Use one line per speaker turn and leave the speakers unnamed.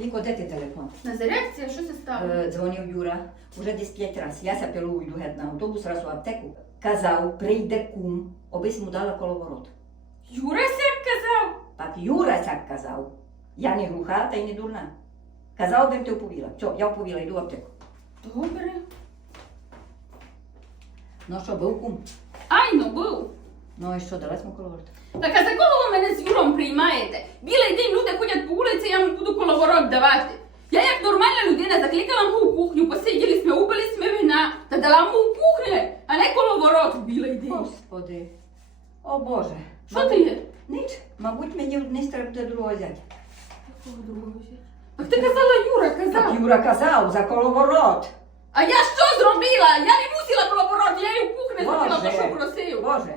Віко, де ти телефон?
На зарядці, а що це стало?
Е, Дзвонив Юра уже десь п'ять разів. Я ся пилу йду геть на автобус, раз у аптеку. Казав, прийде кум, обись йому дала коловорот.
Юра як казав.
Так Юра сяк казав. Я не глуха та й не дурна. Казав, би ти оповіла. Все, я оповіла, йду в аптеку.
Добре.
Ну що, був кум?
Ай, ну був.
Ну і що, дала йому коловорот?
Так а за кого ви мене з Юром приймаєте? Білий день йому давати. Я як нормальна людина закликала йому у кухню, посиділи сме, упили сме вина, та дала йому у кухню, а не коловорот в білий день.
Господи. О Боже.
Що ти є?
Ніч. Мабуть, мені одне треба буде другого взяти.
Якого другого взяти? Так ти казала, Юра
Так. Юра казав за коловорот.
А я що зробила? Я не мусила коловорот, я її в кухню зробила, то що просив.
Боже.